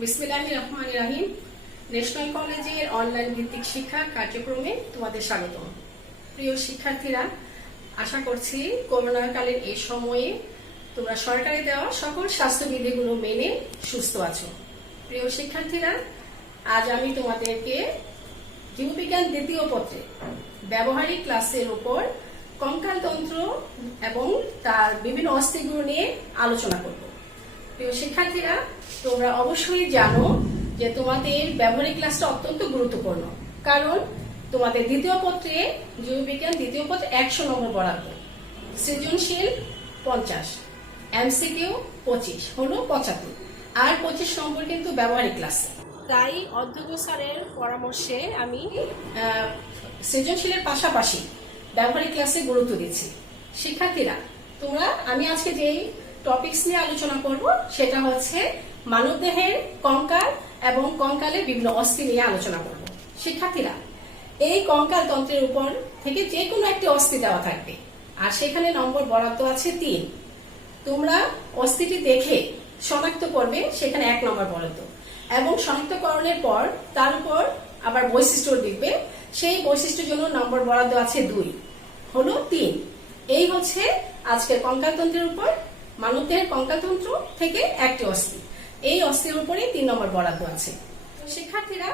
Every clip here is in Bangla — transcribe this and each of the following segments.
বিসমিল্লাহির রহমানির রহিম। ন্যাশনাল কলেজের অনলাইন ভিত্তিক শিক্ষা কার্যক্রমে তোমাদের স্বাগতম। প্রিয় শিক্ষার্থীরা, আশা করছি করোনাকালীন এই সময়ে তোমরা সরকারি দেওয়া সকল স্বাস্থ্যবিধিগুলো মেনে সুস্থ আছো। প্রিয় শিক্ষার্থীরা, আজ আমি তোমাদেরকে জীববিজ্ঞান দ্বিতীয় পত্রে ব্যবহারিক ক্লাসের উপর কঙ্কালতন্ত্র এবং তার বিভিন্ন অস্থিগুলো নিয়ে আলোচনা করব। প্রিয় শিক্ষার্থীরা, তোমরা অবশ্যই জানো যে তোমাদের ব্যবহারিক ক্লাসটা অত্যন্ত গুরুত্বপূর্ণ, কারণ তোমাদের দ্বিতীয় পত্রে জীববিজ্ঞান দ্বিতীয় পত্রে 100 নম্বর বরাদ্দ, সৃজনশীল 50, এমসিকিউ 25 হলো 75, আর 25 নম্বর কিন্তু ব্যবহারিক ক্লাসে। তাই অধ্যক্ষ স্যারের পরামর্শে আমি সৃজনশীলের পাশাপাশি ব্যবহারিক ক্লাসে গুরুত্ব দিচ্ছি। শিক্ষার্থীরা, আমি আজকে যেই টপিকস নিয়ে আলোচনা করব সেটা হচ্ছে মানবদেহের কঙ্কাল এবং কঙ্কালের বিভিন্ন অস্থি নিয়ে আলোচনা করব। শিক্ষার্থীরা, এই কঙ্কাল তন্ত্রের উপর থেকে যে কোনো একটি অস্থি দেওয়া থাকবে, আর সেখানে নম্বর বরাদ্দ আছে 3। তোমরা অস্থিটি দেখে শনাক্ত করবে, সেখানে 1 নম্বর বরাদ্দ, এবং শনাক্তকরণের পর তার উপর আবার বৈশিষ্ট্য লিখবে, সেই বৈশিষ্ট্যের জন্য নম্বর বরাদ্দ আছে 2, হলো 3। এই হচ্ছে আজকের কঙ্কালতন্ত্রের উপর মানবদেহের কঙ্কালতন্ত্র থেকে একটি অস্থি, এই অস্থির উপরে 3 নম্বর বরাদ্দ আছে। শিক্ষার্থীরা,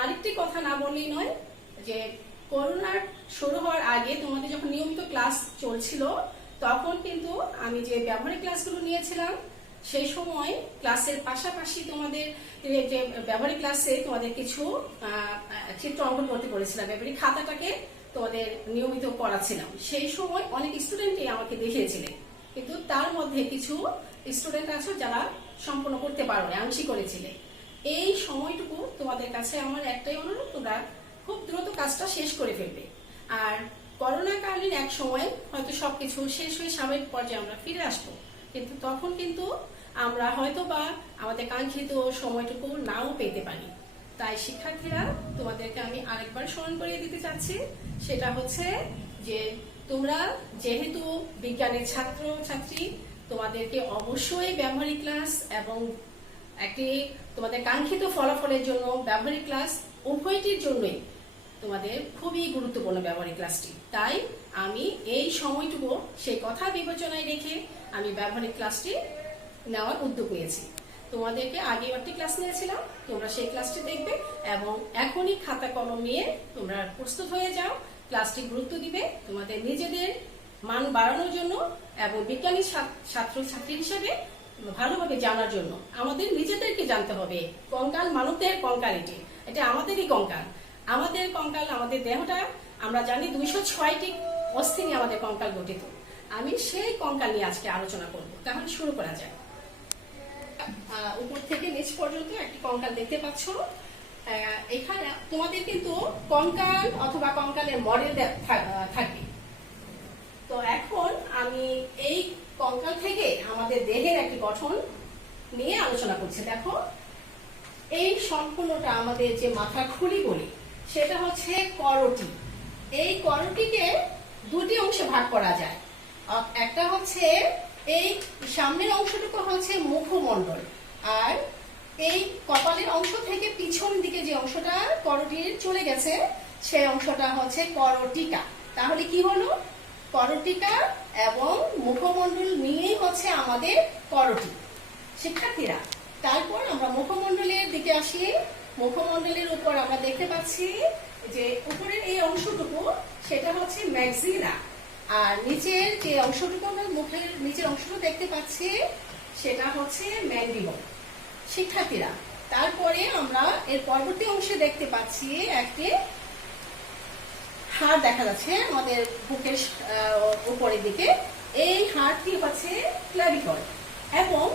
আরেকটি কথা না বললেই নয় যে করোনার শুরু হওয়ার আগে তোমাদের যখন নিয়মিত ক্লাস চলছিল, তখন কিন্তু আমি যে ব্যবহারিক ক্লাসগুলো নিয়েছিলাম, সেই সময় ক্লাসের পাশাপাশি তোমাদের যে ব্যবহারিক ক্লাসে তোমাদের কিছু চিত্র অঙ্কন করতে বলেছিলাম, ব্যবহারিক খাতাটাকে তোমাদের নিয়মিত করাচ্ছিলাম। সেই সময় অনেক স্টুডেন্টই আমাকে দেখিয়েছিলেন, কিন্তু তার মধ্যে কিছু স্টুডেন্ট আছে যারা সম্পূর্ণ করতে পারো না, আংশিক করেছিলে। এই সময়টুকু তোমাদের কাছে আমার একটাই অনুরোধ, তোমরা খুব দ্রুত কাজটা শেষ করে ফেলবে। আর করোনাকালীন এক সময় হয়তো সবকিছু শেষ হয়ে স্বাভাবিক পর্যায়ে আমরা ফিরে আসবো, কিন্তু তখন কিন্তু আমরা হয়তো বা আমাদের কাঙ্ক্ষিত সময়টুকু নাও পেতে পারি। তাই শিক্ষার্থীরা, তোমাদেরকে আমি আরেকবার স্মরণ করিয়ে দিতে চাচ্ছি, সেটা হচ্ছে যে তোমরা যেহেতু বিজ্ঞানের ছাত্র ছাত্রী, তোমাদেরকে অবশ্যই ব্যবহারিক ক্লাস এবং একটি তোমাদের কাঙ্ক্ষিত ফলাফলের জন্য ব্যবহারিক ক্লাস, উভয়টির জন্যই তোমাদের খুবই গুরুত্বপূর্ণ ব্যবহারিক ক্লাসটি। তাই আমি এই সময়টুকু সেই কথা বিবেচনায় রেখে আমি ব্যবহারিক ক্লাসটি নেওয়ার উদ্যোগ নিয়েছি। তোমাদেরকে আগে একটি ক্লাস নিয়েছিলাম, তোমরা সেই ক্লাসটি দেখবে এবং এখনই খাতা কলম নিয়ে তোমরা প্রস্তুত হয়ে যাও। ক্লাসটি গুরুত্ব দিবে তোমাদের নিজেদের মান বাড়ানোর জন্য এবং বিজ্ঞানী ছাত্র ছাত্রী হিসেবে ভালোভাবে জানার জন্য। আমাদের নিজেদেরকে জানতে হবে কঙ্কাল, মানবদেহের কঙ্কাল, এটা আমাদেরই কঙ্কাল। আমাদের কঙ্কাল, আমাদের দেহটা আমরা জানি 206টি অস্থি নিয়ে আমাদের কঙ্কাল গঠিত। আমি সেই কঙ্কাল নিয়ে আজকে আলোচনা করব। তাহলে শুরু করা যায়। উপর থেকে নিচ পর্যন্ত একটি কঙ্কাল দেখতে পাচ্ছ। এখানে তোমাদের কিন্তু কঙ্কাল অথবা কঙ্কালের মডেল থাকবে। তো এখন আমি এই কঙ্কাল থেকে আমাদের দেহের একটি গঠন নিয়ে আলোচনা করছি। দেখো, এই সম্পূর্ণটা আমাদের যে মাথা খুলি বলি, সেটা হচ্ছে করটি। এই করটিকে 2টি অংশে ভাগ করা যায়। একটা হচ্ছে এই সামনের অংশটুকু হচ্ছে মুখমণ্ডল, আর এই কপালের অংশ থেকে পিছন দিকে যে অংশটা করটির চলে গেছে, সেই অংশটা হচ্ছে করটিকা। তাহলে কি হলো? করটিকা এবং মুখমণ্ডল নিয়েই হচ্ছে আমাদের করটি। শিক্ষার্থীরা, তারপর আমরা মুখমণ্ডলের দিকে আসি। মুখমণ্ডলের উপর আমরা দেখতে পাচ্ছি যে উপরের এই অংশটুকু, সেটা হচ্ছে ম্যাক্সিলা, আর নিচের যে অংশটুকু আমরা মুখের নিচের অংশটুকু দেখতে পাচ্ছি, সেটা হচ্ছে ম্যান্ডিবল। শিক্ষার্থীরা, তারপরে আমরা এর পরবর্তী অংশে দেখতে পাচ্ছি একটি হাড় দেখা যাচ্ছে আমাদের বুকের উপরের দিকে। এই হাড়টি হচ্ছে ক্ল্যাভিকল, এবং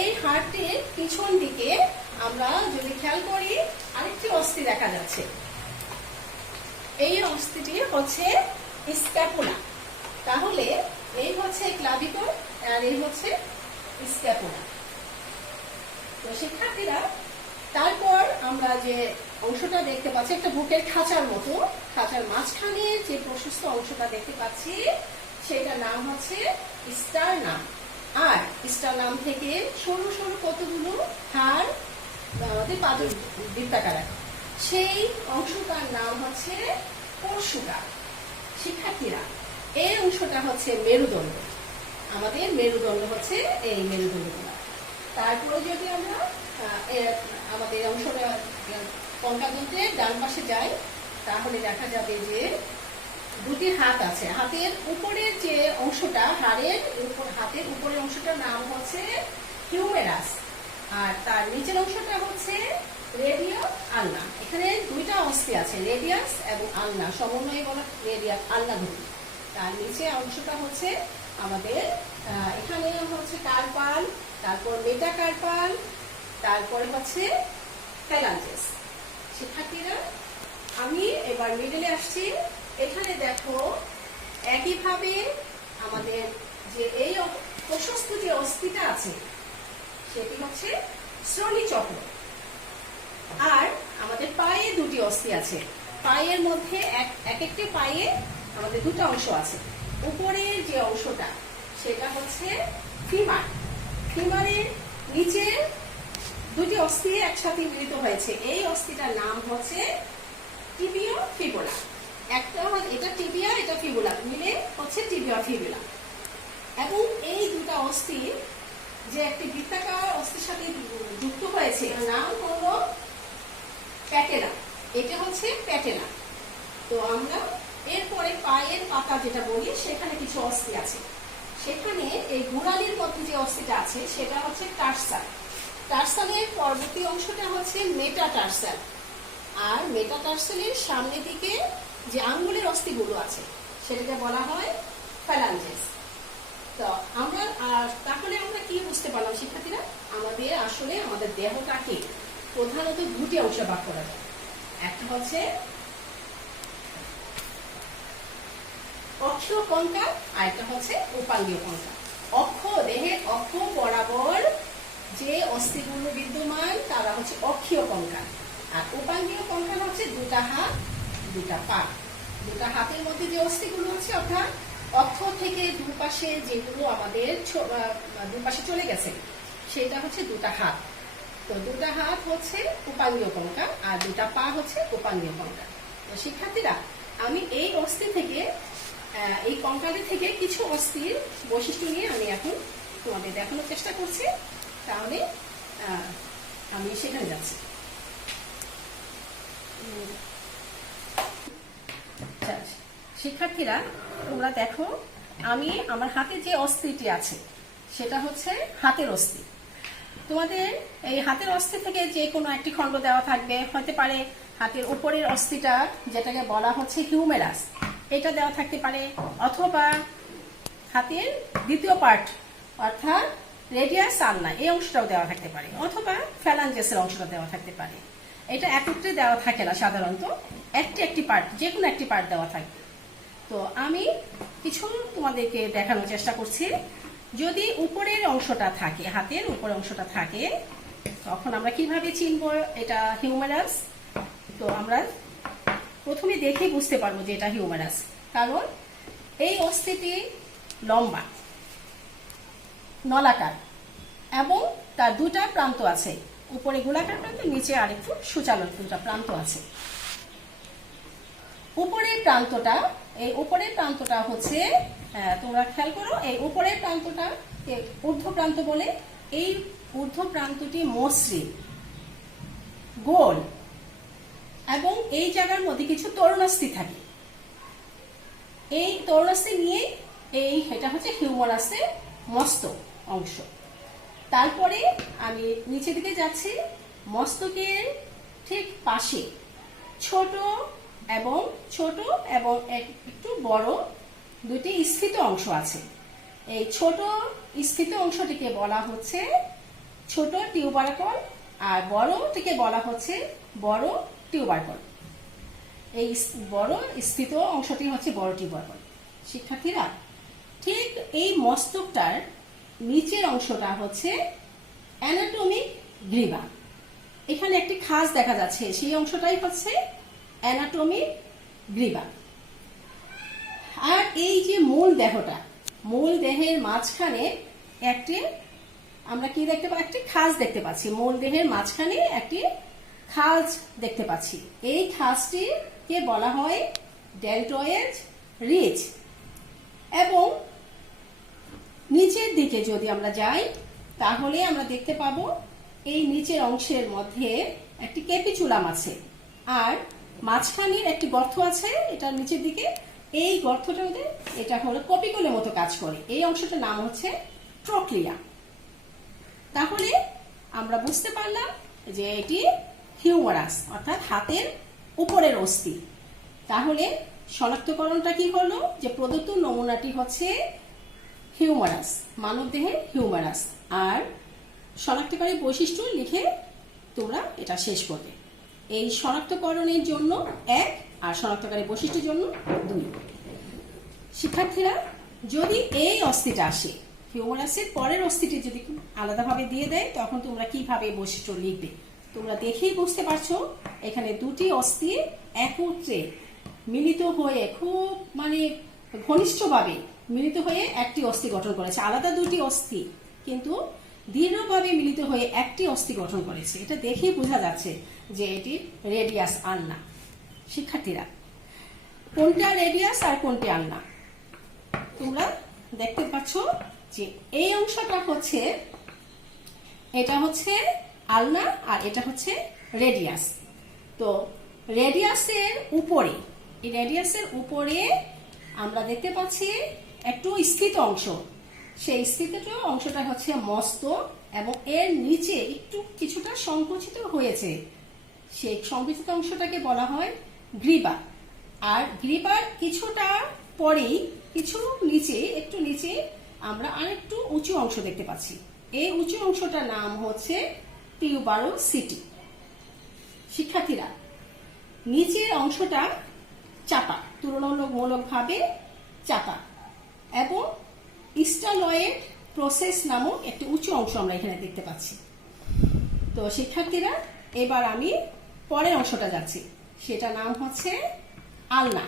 এই হাড়টির পিছন দিকে আমরা যদি খেয়াল করি আরেকটি অস্থি দেখা যাচ্ছে। এই অস্থিটি হচ্ছে স্ক্যাপুলা। তাহলে এই হচ্ছে ক্লাভিকল আর এই হচ্ছে স্ক্যাপুলা। তো শিক্ষার্থীরা, তারপর আমরা যে অংশটা দেখতে পাচ্ছি একটা বুকের খাঁচার মতো, খাঁচার মাঝখানে যে প্রশস্ত অংশটা দেখতে পাচ্ছি, সেটার নাম হচ্ছে স্টারনাম। আর স্টারনাম থেকে সরু সরু কতগুলো হাড় আমাদের পাদুর বৃত্তাকার, সেই অংশটার নাম হচ্ছে পরশুকা। শিক্ষার্থীরা, এই অংশটা হচ্ছে মেরুদণ্ড। আমাদের মেরুদণ্ড হচ্ছে এই মেরুদণ্ডগুলো। তারপরে যদি আমরা আমাদের অংশটা কঙ্কালযন্ত্রের ডান পাশে যাই, তাহলে দেখা যাবে যে দুটি হাত আছে। হাতের উপরের যে অংশটা, হাতের উপরের অংশটার নাম হচ্ছে হিউমেরাস, আর তার নিচের অংশটা হচ্ছে রেডিয়াস আলনা। এখানে দুইটা অস্থি আছে, রেডিয়াস এবং আলনা, সমন্বয়ে বলা রেডিয়াস আলনা ধরি। তার নিচে অংশটা হচ্ছে আমাদের এখানে হচ্ছে কার্পাল, তারপর মেটাকার্পাল, তারপরে হচ্ছে ফ্যালাঞ্জেস। শিক্ষার্থীরা, আমি এবার মিডলে আসছি। এখানে দেখো একইভাবে আমাদের যে এই প্রশস্ত যে অস্থিটা আছে সেটি হচ্ছে শ্রোণীচক্র। আর আমাদের পায়ে দুটি অস্থি আছে। পায়ের মধ্যে এক একটি পায়ে আমাদের দুটো অংশ আছে। উপরের যে অংশটা সেটা হচ্ছে ফিমার। ফিমারের নিচে দুটি অস্থি একসাথে মিলিত হয়েছে, এই অস্থিটার নাম হচ্ছে টিবিও ফিবুলা। এটা টিবিয়া, এটা ফিবুলা মিলে হচ্ছে টিবিয়া ফিবুলা। এবং এই দুটা অস্থি যে একটি বৃত্তাকার অস্থির সাথে যুক্ত হয়েছে, নাম হলো প্যাটেলা। এটা হচ্ছে প্যাটেলা। তো আমরা এরপরে পায়ের পাতা যেটা বলি, সেখানে কিছু অস্থি আছে। সেখানে এই গোড়ালির মধ্যে যে অস্থিটা আছে সেটা হচ্ছে টার্সাল। টার্সালের পরবর্তী অংশটা হচ্ছে মেটাটার্সাল, আর মেটাটার্সালের সামনের দিকে যে আঙ্গুলের অস্থিগুলো আছে সেটাকে বলা হয় ফ্যালাঞ্জেস। তো তাহলে আমরা কি বুঝতে পারলাম শিক্ষার্থীরা? আমাদের দেহটাকে প্রধানত দুটি অংশে ভাগ করা যায়। একটা হচ্ছে অক্ষীয় কঙ্কাল, আর একটা হচ্ছে উপাঙ্গীয় কঙ্কাল। দেহের অক্ষ বরাবর যে অস্থিগুলো বিদ্যমান তারা হচ্ছে অক্ষীয় কঙ্কাল, আর উপাঙ্গীয় কঙ্কাল হচ্ছে দুটা হাত, দুটা পা। দুটা হাতের মধ্যে যে অস্থিগুলো আছে, অর্থাৎ অক্ষ থেকে দুপাশে যেগুলো আমাদের দুপাশে চলে গেছে, সেটা হচ্ছে দুটা হাত। তো দুটা হাত হচ্ছে উপাঙ্গীয় কঙ্কাল, আর দুটা পা হচ্ছে উপাঙ্গীয় কঙ্কাল। তো শিক্ষার্থীরা, আমি এই অস্থি থেকে এই কঙ্কালের থেকে কিছু অস্থির বৈশিষ্ট্য নিয়ে আমি এখন তোমাদের দেখানোর চেষ্টা করছি। তাহলে আমি সেখানে যাচ্ছি। শিক্ষার্থীরা, তোমরা দেখো, আমি আমার হাতে যে অস্থিটি আছে সেটা হচ্ছে হাতের অস্থি। তোমাদের এই হাতের অস্থি থেকে যে কোনো একটি খণ্ড দেওয়া থাকবে, হতে পারে হাতের উপরের অস্থিটা যেটাকে বলা হচ্ছে হিউমেরাস, এটা দেওয়া থাকতে পারে, অথবা হাতের দ্বিতীয় পার্ট অর্থাৎ রেডিয়াস আলনা এই অংশটাও দেওয়া থাকতে পারে, অথবা ফ্যালাঞ্জেসের অংশটা দেওয়া থাকতে পারে। এটা একত্রে দেওয়া থাকে না, সাধারণত একটি পার্ট, যে কোনো একটি পার্ট দেওয়া থাকবে। তো আমি কিছু তোমাদেরকে দেখানোর চেষ্টা করছি। যদি উপরের অংশটা থাকে, হাতের উপরের অংশটা থাকে, তখন আমরা কিভাবে চিনব এটা হিউমেরাস? তো আমরা প্রথমে দেখে বুঝতে পারবো যে এটা হিউমেরাস, কারণ এই অস্থিটি লম্বা, নলাকার, এবং তার দুটা প্রান্ত আছে, উপরে গোলাকার প্রান্ত, নিচে আরেকটু সূচালো দুটা প্রান্ত আছে। উপরের প্রান্তটা হচ্ছে, তোমরা খেয়াল করো, এই উপরের প্রান্তটা ঊর্ধ্ব প্রান্ত বলে। এই ঊর্ধ্ব প্রান্তটি মসৃণ, গোল, এবং এই জায়গার মধ্যে কিছু তরুণাস্থি থাকে। এই তরুণাস্থি নিয়ে এটা হচ্ছে হিউমেরাসের মস্তক অংশ। তারপরে আমি নিচে দিকে যাচ্ছি। মস্তকের ঠিক পাশে ছোট এবং একটু বড় দুটি স্থিত অংশ আছে। এই ছোট স্থিত অংশটিকে বলা হচ্ছে ছোট টিউবারকল, আর বড়টিকে বলা হচ্ছে বড় টিউবারকল। এই বড় স্থিত অংশটি হচ্ছে বড় টিউবারকল। শিক্ষার্থীরা, ঠিক এই মস্তকটার নিচের অংশটা হচ্ছে অ্যানাটমিক গ্রিবা। এখানে একটি খাঁজ দেখা যাচ্ছে, সেই অংশটাই হচ্ছে অ্যানাটমিক গ্রিবা। আর এই যে মূল দেহটা, মূল দেহের মাঝখানে একটি আমরা কি দেখতে পাচ্ছি? একটি খাঁজ দেখতে পাচ্ছি, মূল দেহের মাঝখানে একটি খাঁজ দেখতে পাচ্ছি। এই খাঁজটিকে বলা হয় ডেল্টয়েড রিজ। এবং নিচের দিকে যদি আমরা যাই তাহলে আমরা দেখতে পাবো এই নিচের অংশের মধ্যে একটি ক্যাপিচুলাম আছে, আর মাঝখানের একটি গর্ত আছে এটার নিচের দিকে। এই গর্তটাতে এটা হলো কপিকলের মতো কাজ করে। এই অংশটার নাম হচ্ছে ট্রোক্লিয়া। তাহলে আমরা বুঝতে পারলাম যে এটি হিউমারাস, অর্থাৎ হাতের উপরের অস্থি। তাহলে শনাক্তকরণটা কি হলো? যে প্রদত্ত নমুনাটি হচ্ছে হিউমারাস, মানবদেহের হিউমারাস। আর শনাক্তকারী বৈশিষ্ট্য লিখে তোমরা এটা শেষ করবে। এই শনাক্তকরণের জন্য 1 আর শনাক্তকারী বৈশিষ্ট্যের জন্য 2। শিক্ষার্থীরা, যদি এই অস্থিটা আসে, হিউমারাসের পরের অস্থিটি যদি আলাদাভাবে দিয়ে দেয়, তখন তোমরা কিভাবে বৈশিষ্ট্য লিখবে? তোমরা দেখেই বুঝতে পারছো এখানে দুটি অস্থি একত্রে মিলিত হয়ে খুব ঘনিষ্ঠভাবে মিলিত হয়ে একটি অস্থি গঠন করেছে। আলাদা দুটি অস্থি কিন্তু দৃঢ়ভাবে মিলিত হয়ে একটি অস্থি গঠন করেছে। এটা দেখেই বোঝা যাচ্ছে যে এটি রেডিয়াস আলনা। শিক্ষার্থীরা, কোনটা রেডিয়াস আর কোনটি আলনা তোমরা দেখতে পাচ্ছ যে এই অংশটা হচ্ছে, এটা হচ্ছে আলনা আর এটা হচ্ছে রেডিয়াস। তো রেডিয়াসের উপরে, এই রেডিয়াসের উপরে আমরা দেখতে পাচ্ছি একটু স্থিত অংশ। সেই স্থিত অংশটা হচ্ছে মস্তক, এবং এর নিচে একটু কিছুটা সংকুচিত হয়েছে। সেই সংকুচিত অংশটাকে বলা হয় গ্রীবা। আর গ্রীবার কিছুটা পরেই, কিছু নিচে, একটু নিচে আমরা আরেকটু উঁচু অংশ দেখতে পাচ্ছি। এই উঁচু অংশটার নাম হচ্ছে টিউবারোসিটি। শিক্ষার্থীরা, নিচের অংশটা চাপা, তুলনামূলকভাবে চাপা, এবং স্টালয়েড প্রসেস নামক একটি উঁচু অংশ আমরা এখানে দেখতে পাচ্ছি। তো শিক্ষার্থীরা, এবার আমি পরের অংশটা যাচ্ছি, সেটা নাম হচ্ছে আলনা।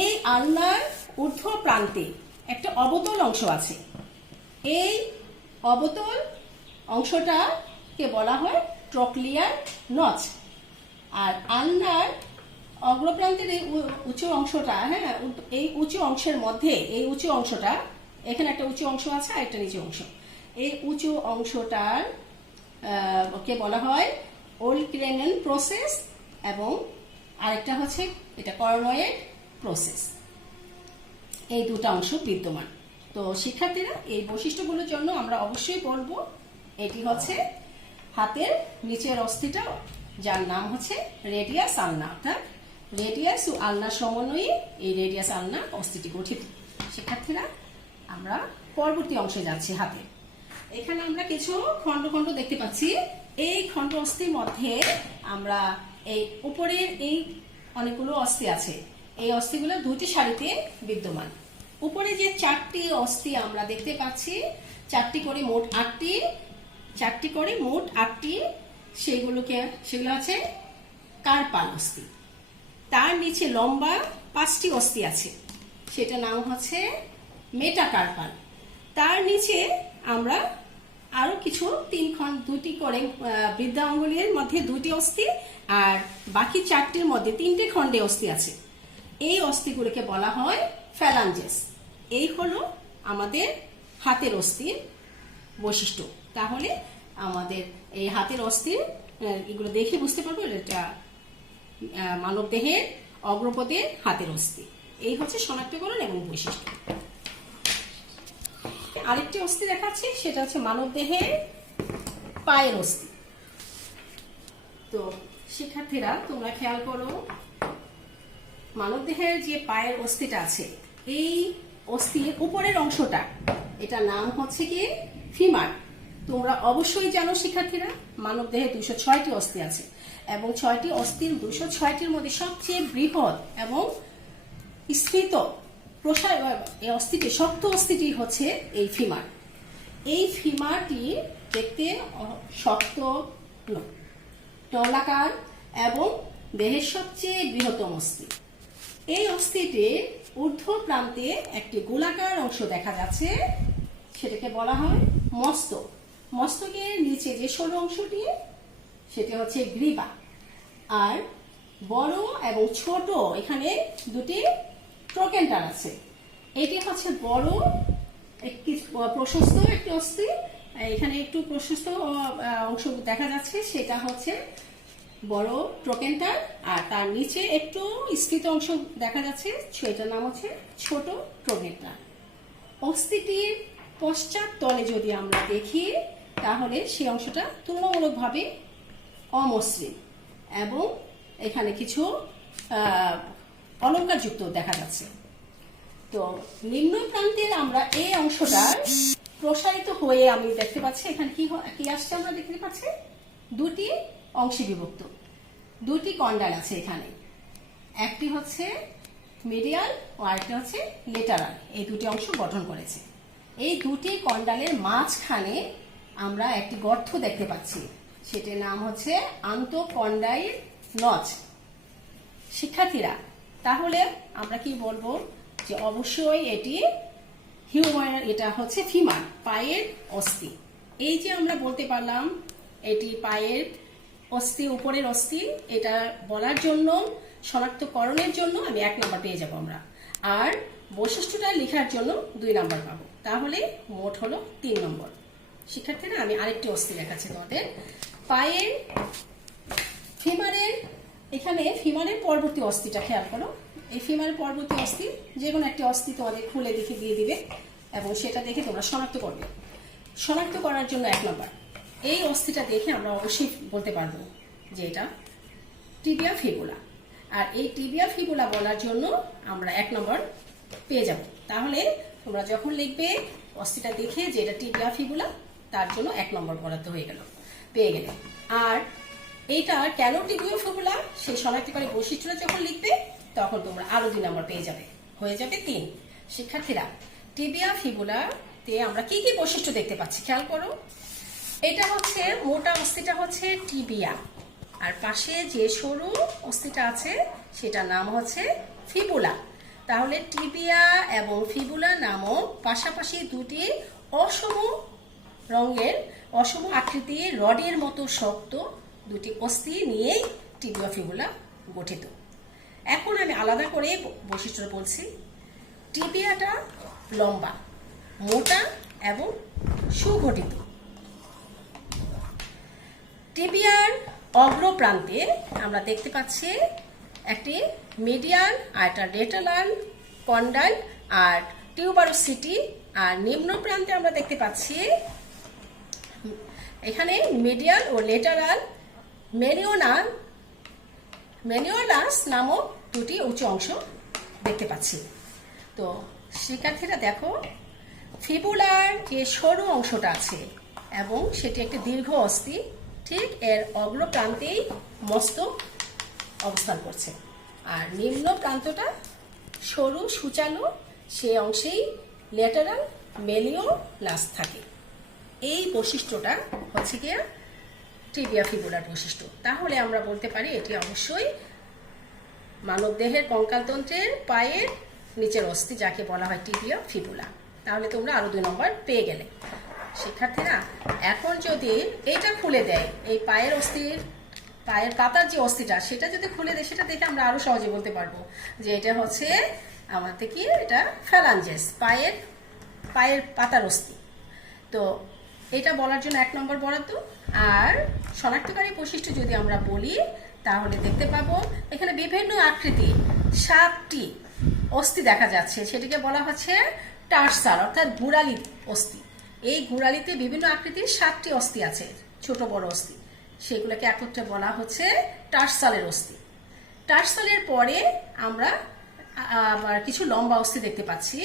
এই আলনার ঊর্ধ্ব প্রান্তে একটা অবতল অংশ আছে। এই অবতল অংশটাকে বলা হয় ট্রোক্লিয়ার নচ। আর আলনার অগ্রপ্রান্তের এই উঁচু অংশটা, এই উঁচু অংশের মধ্যে, এই উঁচু অংশটা, এখানে একটা উঁচু অংশ আছে আর একটা নিচু অংশ। এই উঁচু অংশটার কে বলা হয় ওলক্রেনেন প্রসেস, এবং আরেকটা হচ্ছে এটা করনয়েড প্রসেস। এই দুটো অংশ বিদ্যমান। তো শিক্ষার্থীরা, এই বৈশিষ্ট্যগুলোর জন্য আমরা অবশ্যই বলবো এটি হচ্ছে হাতের নিচের অস্থিটা, যার নাম হচ্ছে রেডিয়াস আলনা, অর্থাৎ রেডিয়াস ও আলনার সমন্বয়ে এই রেডিয়াস আলনা অস্থিটি গঠিত। শিক্ষার্থীরা, আমরা পরবর্তী অংশে যাচ্ছি। হাতে এখানে আমরা কিছু খন্ড খন্ড দেখতে পাচ্ছি। এই খন্ড অস্থির মধ্যে আমরা এই উপরের এই অনেকগুলো অস্থি আছে। এই অস্থিগুলো দুটি সারিতে বিদ্যমান। উপরে যে 4টি অস্থি আমরা দেখতে পাচ্ছি, 4টি করে মোট 8টি, সেগুলো হচ্ছে কার্পাল অস্থি। তার নিচে লম্বা 5টি অস্থি আছে, সেটা নাম হচ্ছে মেটাকার্পাল। তার নিচে আমরা আরো কিছু 2টি করে বৃদ্ধা অঙ্গুলির মধ্যে 2টি অস্থি, আর বাকি 4টির মধ্যে 3টে খণ্ডে অস্থি আছে। এই অস্থিগুলোকে বলা হয় ফ্যালাঞ্জেস। এই হলো আমাদের হাতের অস্থির বৈশিষ্ট্য। তাহলে আমাদের এই হাতের অস্থির এগুলো দেখে বুঝতে পারবো এটা মানব দেহের অগ্রপদের হাতের অস্থি। এই হচ্ছে শনাক্তকরণ এবং বৈশিষ্ট্য। আরেকটি অস্থি দেখাচ্ছি, সেটা হচ্ছে মানব দেহের পায়ের অস্থি। তো শিক্ষার্থীরা, তোমরা খেয়াল করো, মানব দেহের যে পায়ের অস্থিটা আছে, এই অস্থির উপরের অংশটা, এটা নাম হচ্ছে কি ফিমার। তোমরা অবশ্যই জানো শিক্ষার্থীরা, মানব দেহে 206টি অস্থি আছে, এবং 6টি অস্থির 206টির মধ্যে সবচেয়ে বৃহৎ এবং স্ফীত প্রসার এই অস্থিটি, শক্ত অস্থিটি হচ্ছে এই ফিমার। এই ফিমারটি দেখতে শক্ত, নলাকার এবং দেহের সবচেয়ে বৃহত্তম অস্থি। এই অস্থিটির ঊর্ধ্ব প্রান্তে একটি গোলাকার অংশ দেখা যাচ্ছে, সেটাকে বলা হয় মস্তক, মস্তকের নিচে যে সরু অংশটি সেটা হচ্ছে গ্রীবা। আর বড় এবং ছোট এখানে দুটি ট্রোকেন্টার আছে। এটি হচ্ছে বড় একটি প্রশস্ত একটি অস্থি, এখানে একটু প্রশস্ত অংশ দেখা যাচ্ছে, সেটা হচ্ছে বড় ট্রোকেন্টার। আর তার নিচে একটু স্ফীত অংশ দেখা যাচ্ছে, সেটার নাম হচ্ছে ছোট ট্রোকেন্টার। অস্থিটির পশ্চাৎ তলে যদি আমরা দেখি তাহলে সেই অংশটা তুলনামূলকভাবে অমসৃণ এবং এখানে কিছু অলঙ্কারযুক্ত দেখা যাচ্ছে। তো নিম্ন প্রান্তের আমরা এই অংশটার প্রসারিত হয়ে আমি দেখতে পাচ্ছি এখানে কি আসছে, আমরা দেখতে পাচ্ছি দুটি অংশে বিভক্ত, দুটি কন্ডাল আছে এখানে, একটি হচ্ছে মিডিয়াল ও আরেকটি হচ্ছে লেটারাল। এই দুটি অংশ গঠন করেছে। এই দুটি কন্ডালের মাঝখানে আমরা একটি গর্ত দেখতে পাচ্ছি, সেটির নাম হচ্ছে আন্তঃকন্ডাইল নচ। শিক্ষার্থীরা, তাহলে আমরা কি বলবো যে অবশ্যই এটি হিউম্যান, এটা হচ্ছে ফিমার, পায়ের অস্থি। এই যে আমরা বলতে পারলাম এটি পায়ের অস্থি, উপরের অস্থি, এটা বলার জন্য, শনাক্তকরণের জন্য আমি 1 নম্বর পেয়ে যাব আমরা, আর বৈশিষ্ট্যটা লেখার জন্য 2 নম্বর পাবো, তাহলে মোট হলো 3 নম্বর। শিক্ষার্থীরা, আমি আরেকটি অস্থি দেখাচ্ছি তোমাদের। পায়ের ফিমারের, এখানে ফিমারের পরবর্তী অস্থিটা খেয়াল করো। এই ফিমারের পরবর্তী অস্থি যে কোনো একটি অস্থি তোমাদের খুলে দেখে দিয়ে দিবে এবং সেটা দেখে তোমরা শনাক্ত করবে। শনাক্ত করার জন্য 1 নম্বর, এই অস্থিটা দেখে আমরা অবশ্যই বলতে পারবো যে এটা টিবিয়া ফিবুলা। আর এই টিবিয়া ফিবুলা বলার জন্য আমরা 1 নম্বর পেয়ে যাব। তাহলে তোমরা যখন লিখবে অস্থিটা দেখে যে এটা টিবিয়া ফিবুলা, তার জন্য 1 নম্বর বরাদ্দ হয়ে গেল, পেয়ে গেলে। আর এইটা কেন টিবিয়া ফিবুলা সেই শনাক্তকারী বৈশিষ্ট্যটা যখন লিখবে তখন তোমরা আরো 2 নম্বর পেয়ে যাবে, হয়ে যাবে 3। শিক্ষার্থীরা, টিবিয়া ফিবুলাতে আমরা কি কি বৈশিষ্ট্য দেখতে পাচ্ছি খেয়াল করো। এটা হচ্ছে মোটা অস্থিটা হচ্ছে টিবিয়া, আর পাশে যে সরু অস্থিটা আছে সেটার নাম হচ্ছে ফিবুলা। তাহলে টিবিয়া এবং ফিবুলা নামক পাশাপাশি দুটি অসম রঙের, অসম আকৃতির রডের মতো শক্ত দুটি অস্থি নিয়েই টিবিয়া ফিবুলা গঠিত। এখন আমি আলাদা করে বৈশিষ্ট্য বলছি। টিবিয়াটা লম্বা, মোটা এবং সুগঠিত। টিবিয়ার অগ্রপ্রান্তে আমরা দেখতে পাচ্ছি একটি মিডিয়াল আর একটা লেটারাল কন্ডাল আর টিউবারোসিটি, আর নিম্ন প্রান্তে আমরা দেখতে পাচ্ছি এখানে মিডিয়াল ও লেটারাল মেনিওলাস নামক দুটি উঁচু অংশ দেখতে পাচ্ছি। তো শিক্ষার্থীরা দেখো, ফিবুলার যে সরু অংশটা আছে এবং সেটি একটি দীর্ঘ অস্থি, ঠিক এর অগ্রপ্রান্তেই মস্তক অবস্থান করছে, আর নিম্ন প্রান্তটা সরু সূচালো, সে অংশেই ল্যাটারাল মেনিওলাস থাকে। এই বৈশিষ্ট্যটা হচ্ছে গিয়ে টিবিয়া ফিবুলার বৈশিষ্ট্য। তাহলে আমরা বলতে পারি এটি অবশ্যই মানবদেহের কঙ্কালতন্ত্রের পায়ের নিচের অস্থি, যাকে বলা হয় টিবিয়া ফিবুলা। তাহলে তোমরা আরো 2 নম্বর পেয়ে গেলে। শিক্ষার্থীরা, এখন যদি এটা খুলে দেয়, এই পায়ের অস্থির, পায়ের পাতার যে অস্থিটা সেটা যদি খুলে দেয়, সেটা দেখে আমরা আরো সহজে বলতে পারবো যে এটা হচ্ছে আমাদের কি, এটা ফ্যালাঞ্জেস, পায়ের পাতার অস্থি। তো এটা বলার জন্য 1 নম্বর বরাদ্দ। আর শনাক্তকারী বৈশিষ্ট্য যদি আমরা বলি তাহলে দেখতে পাবো এখানে বিভিন্ন আকৃতি 7টি অস্থি দেখা যাচ্ছে, সেটিকে বলা হচ্ছে টার্সাল, অর্থাৎ ঘুরালি অস্থি। এই ঘুরালিতে বিভিন্ন আকৃতির 7টি অস্থি আছে, ছোট বড় অস্থি, সেগুলোকে একত্রে বলা হচ্ছে টার্সালের অস্থি। টার্সালের পরে আমরা আবার কিছু লম্বা অস্থি দেখতে পাচ্ছি,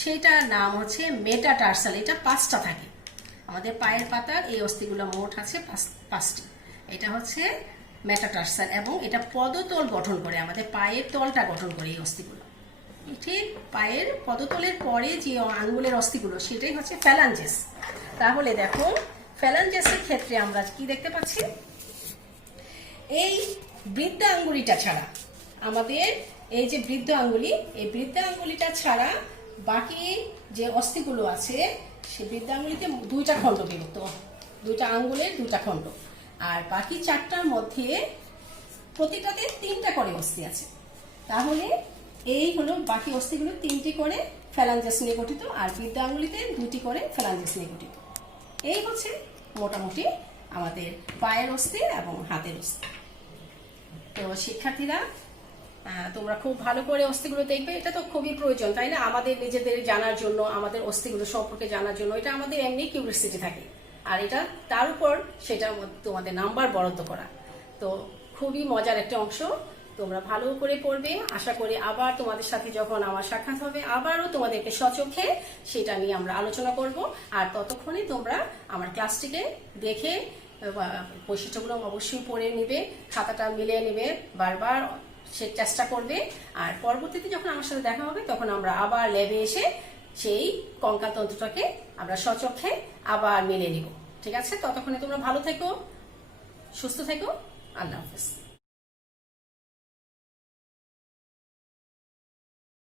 সেটার নাম হচ্ছে মেটাটার্সাল। এটা 5টা থাকে আমাদের পায়ের পাতার, এই অস্থিগুলো মোট আছে 5টি। এটা হচ্ছে মেটাটার্সাল এবং এটা পদতল গঠন করে, আমাদের পায়ের তলটা গঠন করে এই অস্থিগুলো। ঠিক পায়ের পদতলের পরে যে আঙ্গুলের অস্থিগুলো সেটাই হচ্ছে ফ্যালাঞ্জেস। তাহলে দেখো, ফ্যালাঞ্জেসের ক্ষেত্রে আমরা কি দেখতে পাচ্ছি, এই বৃদ্ধ আঙ্গুলিটা ছাড়া, আমাদের এই যে বৃদ্ধ আঙ্গুলি, এই বৃদ্ধ আঙ্গুলিটা ছাড়া বাকি যে অস্থিগুলো আছে সে বৃদ্ধাঙ্গুলিতে দুইটা খণ্ড বিভক্ত, দুইটা আঙ্গুলের দুইটা খণ্ড, আর বাকি চারটার মধ্যে প্রতিটাতে তিনটা করে অস্থি আছে। তাহলে এই হলো বাকি অস্থিগুলো তিনটি করে ফ্যালাঞ্জাস নিয়ে গঠিত, আর বৃদ্ধাঙ্গুলিতে দুটি করে ফ্যালাঞ্জাস নিয়ে গঠিত। এই হচ্ছে মোটামুটি আমাদের পায়ের অস্থি এবং হাতের অস্থি। তো শিক্ষার্থীরা, তোমরা খুব ভালো করে অস্থিগুলো দেখবে। এটা তো খুবই প্রয়োজন, তাই না? আমাদের নিজেদের জানার জন্য, আমাদের অস্থিগুলো সম্পর্কে জানার জন্য এটা আমাদের এমনি কিউরিওসিটি থাকে, আর এটা তার উপর সেটা তোমাদের নাম্বার বরাদ্দ করা। তো খুবই মজার একটা অংশ, তোমরা ভালো করে পড়বে। আশা করি আবার তোমাদের সাথে যখন আমার সাক্ষাৎ হবে, আবারও তোমাদেরকে সচক্ষে সেটা নিয়ে আমরা আলোচনা করব। আর ততক্ষণে তোমরা আমার ক্লাসটিকে দেখে বৈশিষ্ট্যগুলো অবশ্যই পড়ে নিবে, খাতাটা মিলিয়ে নিবে, বারবার সে চেষ্টা করবে। আর পরবর্তীতে যখন আমার সাথে দেখা হবে, তখন আমরা আবার ল্যাবে এসে সেই কঙ্কাল তন্ত্রটাকে আমরা সচক্ষে আবার মিলিয়ে নিব। ঠিক আছে? ততক্ষণে তোমরা ভালো থেকো, সুস্থ থেকো। আল্লাহ হাফেজ।